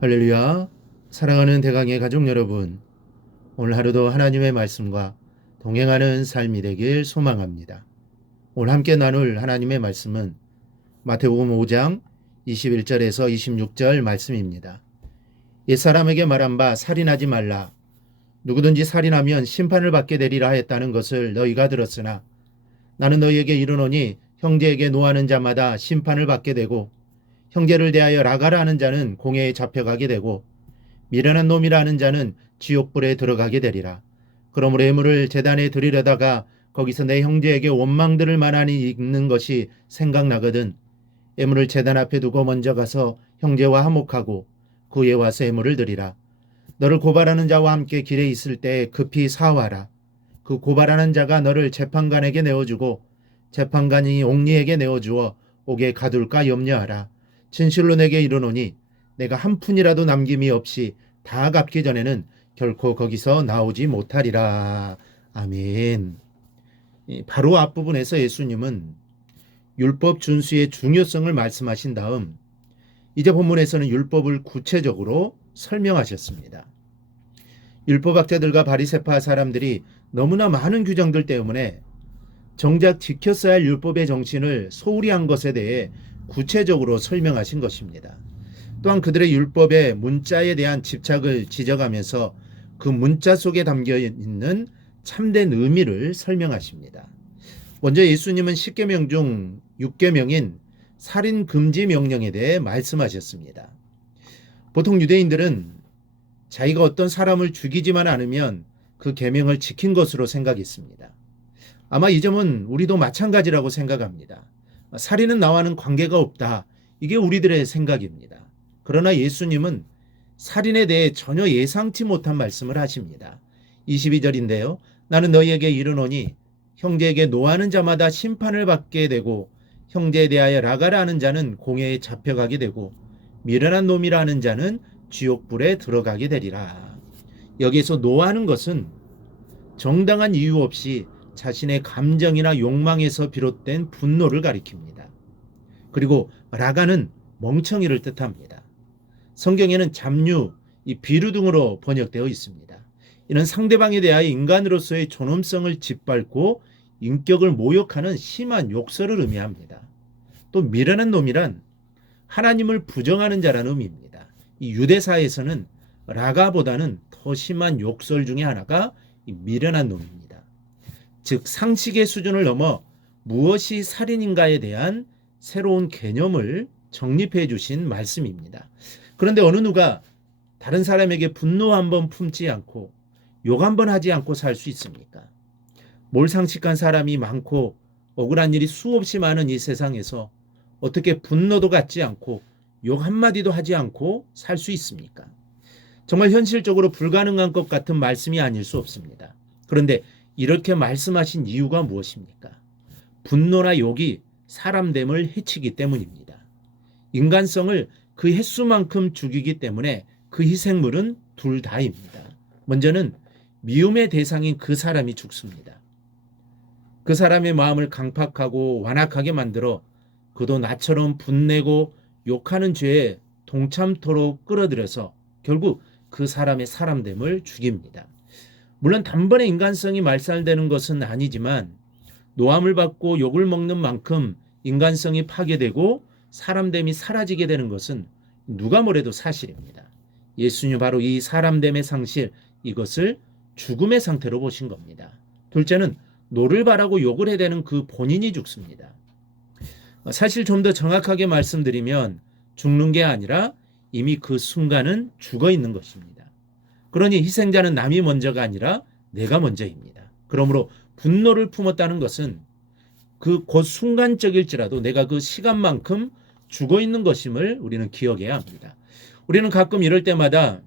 할렐루야. 사랑하는 대강의 가족 여러분, 오늘 하루도 하나님의 말씀과 동행하는 삶이 되길 소망합니다. 오늘 함께 나눌 하나님의 말씀은 마태복음 5장 21절에서 26절 말씀입니다. 옛사람에게 말한 바 살인하지 말라. 누구든지 살인하면 심판을 받게 되리라 했다는 것을 너희가 들었으나 나는 너희에게 이르노니 형제에게 노하는 자마다 심판을 받게 되고 형제를 대하여 라가라 하는 자는 공회에 잡혀가게 되고 미련한 놈이라 하는 자는 지옥불에 들어가게 되리라. 그러므로 예물을 제단에 드리려다가 거기서 내 형제에게 원망들을 만하니 있는 것이 생각나거든 예물을 제단 앞에 두고 먼저 가서 형제와 화목하고 그 후에 와서 예물을 드리라. 너를 고발하는 자와 함께 길에 있을 때 급히 사화하라. 그 고발하는 자가 너를 재판관에게 내어주고 재판관이 옥리에게 내어주어 옥에 가둘까 염려하라. 진실로 내게 이르노니 내가 한 푼이라도 남김이 없이 다 갚기 전에는 결코 거기서 나오지 못하리라. 아멘. 바로 앞부분에서 예수님은 율법 준수의 중요성을 말씀하신 다음 이제 본문에서는 율법을 구체적으로 설명하셨습니다. 율법학자들과 바리새파 사람들이 너무나 많은 규정들 때문에 정작 지켰어야 할 율법의 정신을 소홀히 한 것에 대해 구체적으로 설명하신 것입니다. 또한 그들의 율법의 문자에 대한 집착을 지적하면서 그 문자 속에 담겨 있는 참된 의미를 설명하십니다. 먼저 예수님은 10계명 중 6계명인 살인 금지 명령에 대해 말씀하셨습니다. 보통 유대인들은 자기가 어떤 사람을 죽이지만 않으면 그 계명을 지킨 것으로 생각했습니다. 아마 이 점은 우리도 마찬가지라고 생각합니다. 살인은 나와는 관계가 없다. 이게 우리들의 생각입니다. 그러나 예수님은 살인에 대해 전혀 예상치 못한 말씀을 하십니다. 22절인데요. 나는 너희에게 이르노니 형제에게 노하는 자마다 심판을 받게 되고 형제에 대하여 라가라 하는 자는 공회에 잡혀가게 되고 미련한 놈이라 하는 자는 지옥불에 들어가게 되리라. 여기에서 노하는 것은 정당한 이유 없이 자신의 감정이나 욕망에서 비롯된 분노를 가리킵니다. 그리고 라가는 멍청이를 뜻합니다. 성경에는 잡류, 비류 등으로 번역되어 있습니다. 이는 상대방에 대하여 인간으로서의 존엄성을 짓밟고 인격을 모욕하는 심한 욕설을 의미합니다. 또 미련한 놈이란 하나님을 부정하는 자라는 의미입니다. 이 유대사에서는 라가보다는 더 심한 욕설 중에 하나가 미련한 놈입니다. 즉 상식의 수준을 넘어 무엇이 살인인가에 대한 새로운 개념을 정립해 주신 말씀입니다. 그런데 어느 누가 다른 사람에게 분노 한번 품지 않고 욕 한번 하지 않고 살 수 있습니까? 몰상식한 사람이 많고 억울한 일이 수없이 많은 이 세상에서 어떻게 분노도 갖지 않고 욕 한마디도 하지 않고 살 수 있습니까? 정말 현실적으로 불가능한 것 같은 말씀이 아닐 수 없습니다. 그런데 이렇게 말씀하신 이유가 무엇입니까? 분노나 욕이 사람됨을 해치기 때문입니다. 인간성을 그 횟수만큼 죽이기 때문에 그 희생물은 둘 다입니다. 먼저는 미움의 대상인 그 사람이 죽습니다. 그 사람의 마음을 강팍하고 완악하게 만들어 그도 나처럼 분내고 욕하는 죄에 동참토록 끌어들여서 결국 그 사람의 사람됨을 죽입니다. 물론 단번에 인간성이 말살되는 것은 아니지만 노함을 받고 욕을 먹는 만큼 인간성이 파괴되고 사람됨이 사라지게 되는 것은 누가 뭐래도 사실입니다. 예수님 바로 이 사람됨의 상실, 이것을 죽음의 상태로 보신 겁니다. 둘째는 노를 바라고 욕을 해대는 그 본인이 죽습니다. 사실 좀 더 정확하게 말씀드리면 죽는 게 아니라 이미 그 순간은 죽어 있는 것입니다. 그러니 희생자는 남이 먼저가 아니라 내가 먼저입니다. 그러므로 분노를 품었다는 것은 그 곧 순간적일지라도 내가 그 시간만큼 죽어 있는 것임을 우리는 기억해야 합니다. 우리는 가끔 이럴 때마다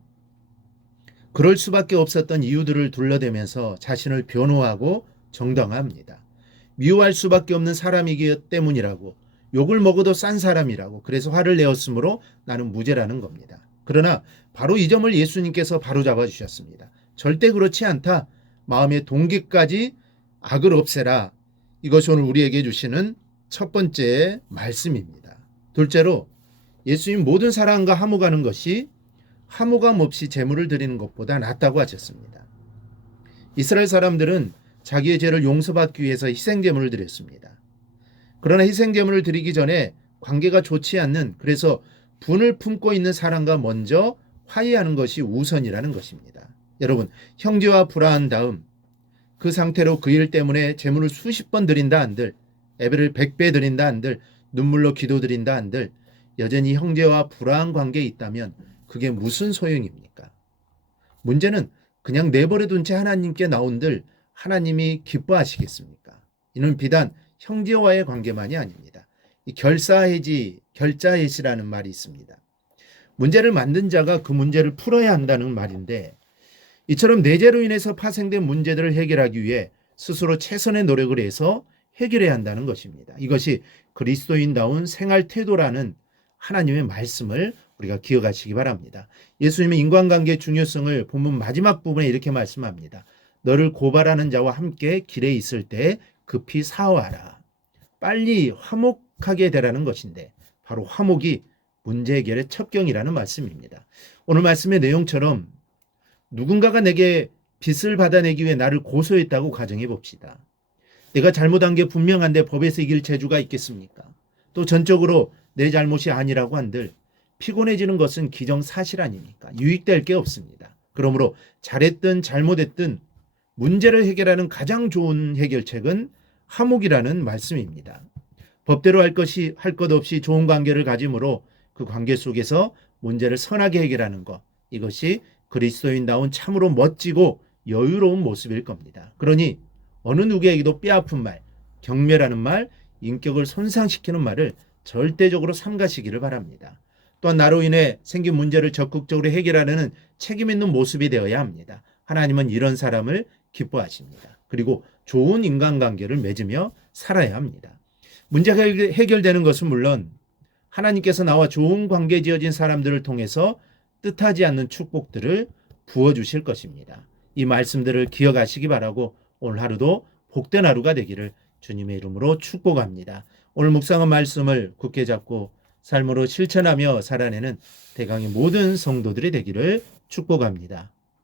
그럴 수밖에 없었던 이유들을 둘러대면서 자신을 변호하고 정당화합니다. 미워할 수밖에 없는 사람이기 때문이라고, 욕을 먹어도 싼 사람이라고, 그래서 화를 내었으므로 나는 무죄라는 겁니다. 그러나 바로 이 점을 예수님께서 바로잡아 주셨습니다. 절대 그렇지 않다. 마음의 동기까지 악을 없애라. 이것이 오늘 우리에게 주시는 첫 번째 말씀입니다. 둘째로 예수님 모든 사람과 화목하는 것이 화목함 없이 제물을 드리는 것보다 낫다고 하셨습니다. 이스라엘 사람들은 자기의 죄를 용서받기 위해서 희생제물을 드렸습니다. 그러나 희생제물을 드리기 전에 관계가 좋지 않는, 그래서 분을 품고 있는 사람과 먼저 화해하는 것이 우선이라는 것입니다. 여러분, 형제와 불화한 다음 그 상태로 그 일 때문에 제물을 수십 번 드린다 한들, 예배를 100배 드린다 한들, 눈물로 기도드린다 한들 여전히 형제와 불화한 관계에 있다면 그게 무슨 소용입니까? 문제는 그냥 내버려둔 채 하나님께 나온들 하나님이 기뻐하시겠습니까? 이는 비단 형제와의 관계만이 아닙니다. 이 결자해지라는 말이 있습니다. 문제를 만든 자가 그 문제를 풀어야 한다는 말인데, 이처럼 내 죄로 인해서 파생된 문제들을 해결하기 위해 스스로 최선의 노력을 해서 해결해야 한다는 것입니다. 이것이 그리스도인다운 생활 태도라는 하나님의 말씀을 우리가 기억하시기 바랍니다. 예수님의 인간관계의 중요성을 본문 마지막 부분에 이렇게 말씀합니다. 너를 고발하는 자와 함께 길에 있을 때 급히 사화하라. 빨리 화목하게 되라는 것인데, 바로 화목이 문제 해결의 첩경이라는 말씀입니다. 오늘 말씀의 내용처럼 누군가가 내게 빚을 받아내기 위해 나를 고소했다고 가정해 봅시다. 내가 잘못한 게 분명한데 법에서 이길 재주가 있겠습니까? 또 전적으로 내 잘못이 아니라고 한들 피곤해지는 것은 기정사실 아닙니까? 유익될 게 없습니다. 그러므로 잘했든 잘못했든 문제를 해결하는 가장 좋은 해결책은 화목이라는 말씀입니다. 법대로 할 것 없이 좋은 관계를 가짐으로 그 관계 속에서 문제를 선하게 해결하는 것, 이것이 그리스도인다운 참으로 멋지고 여유로운 모습일 겁니다. 그러니 어느 누구에게도 뼈아픈 말, 경멸하는 말, 인격을 손상시키는 말을 절대적으로 삼가시기를 바랍니다. 또한 나로 인해 생긴 문제를 적극적으로 해결하려는 책임 있는 모습이 되어야 합니다. 하나님은 이런 사람을 기뻐하십니다. 그리고 좋은 인간관계를 맺으며 살아야 합니다. 문제가 해결되는 것은 물론 하나님께서 나와 좋은 관계 지어진 사람들을 통해서 뜻하지 않는 축복들을 부어주실 것입니다. 이 말씀들을 기억하시기 바라고 오늘 하루도 복된 하루가 되기를 주님의 이름으로 축복합니다. 오늘 묵상한 말씀을 굳게 잡고 삶으로 실천하며 살아내는 대강의 모든 성도들이 되기를 축복합니다.